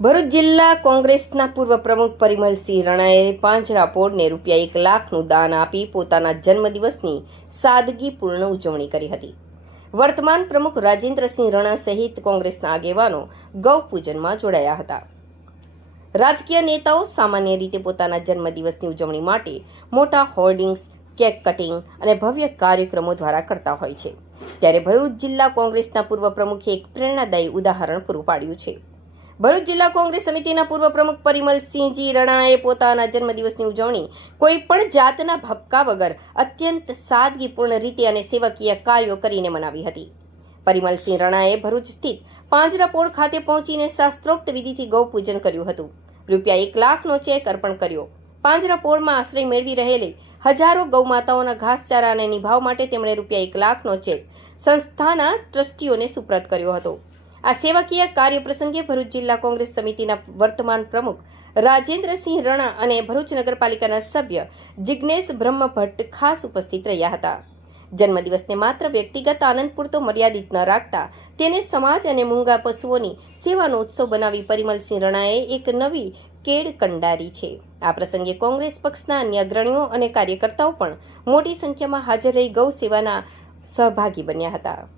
ભરૂચ જિલ્લા કોંગ્રેસના પૂર્વ પ્રમુખ પરિમલસિંહ રણાએ પાંજરાપોળને ₹1 લાખનું દાન આપી પોતાના જન્મદિવસની સાદગીપૂર્ણ ઉજવણી કરી હતી। વર્તમાન પ્રમુખ રાજેન્દ્રસિંહ રણા સહિત કોંગ્રેસના આગેવાનો ગૌપૂજનમાં જોડાયા હતા। રાજકીય નેતાઓ સામાન્ય રીતે પોતાના જન્મદિવસની ઉજવણી માટે મોટા હોર્ડિંગ્સ, કેક કટિંગ અને ભવ્ય કાર્યક્રમો દ્વારા કરતા હોય છે, ત્યારે ભરૂચ જિલ્લા કોંગ્રેસના પૂર્વ પ્રમુખે એક પ્રેરણાદાયી ઉદાહરણ પૂરું પાડ્યું છે। ભરૂચ જિલ્લા કોંગ્રેસ સમિતિના પૂર્વ પ્રમુખ પરિમલસિંહજી રણાએ પોતાના જન્મદિવસની ઉજવણી કોઈ પણ જાતના ભપકા વગર અત્યંત સાદગીપૂર્ણ રીતે અને સેવકીય કાર્યો કરીને મનાવી હતી। પરિમલસિંહ રણાએ ભરૂચ સ્થિત પાંજરાપોળ ખાતે પહોંચીને શાસ્ત્રોક્ત વિધિથી ગૌપૂજન કર્યું હતું, ₹1 લાખનો ચેક અર્પણ કર્યો। પાંજરાપોળમાં આશ્રય મેળવી રહેલી હજારો ગૌમાતાઓના ઘાસચારા અને નિભાવ માટે તેમણે ₹1 લાખનો ચેક સંસ્થાના ટ્રસ્ટીઓને સુપ્રત કર્યો હતો। આ સેવાકીય કાર્ય પ્રસંગે ભરૂચ જિલ્લા કોંગ્રેસ સમિતિના વર્તમાન પ્રમુખ રાજેન્દ્રસિંહ રણા અને ભરૂચ નગરપાલિકાના સભ્ય જિજ્ઞેશ બ્રહ્મભટ્ટ ખાસ ઉપસ્થિત રહ્યા હતા। જન્મદિવસને માત્ર વ્યક્તિગત આનંદ પૂરતો મર્યાદિત ન રાખતા તેને સમાજ અને મૂંગા પશુઓની સેવાનો ઉત્સવ બનાવી પરિમલસિંહ રણાએ એક નવી કેડ કંડારી છે। આ પ્રસંગે કોંગ્રેસ પક્ષના અન્ય અગ્રણીઓ અને કાર્યકર્તાઓ પણ મોટી સંખ્યામાં હાજર રહી ગૌ સેવાના સહભાગી બન્યા હતા।